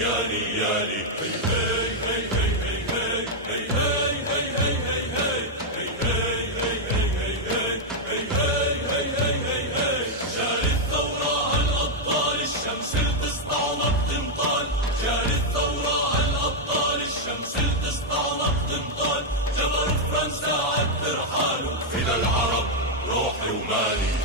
يالي يالي. هي هي هي هي هي هي هي الشمس لتسطع وبتنطال، جاري الثورة هالأبطال، الشمس لتسطع وبتنطال، جبروا فرنسا عالترحال، وفدا العرب روحي ومالي.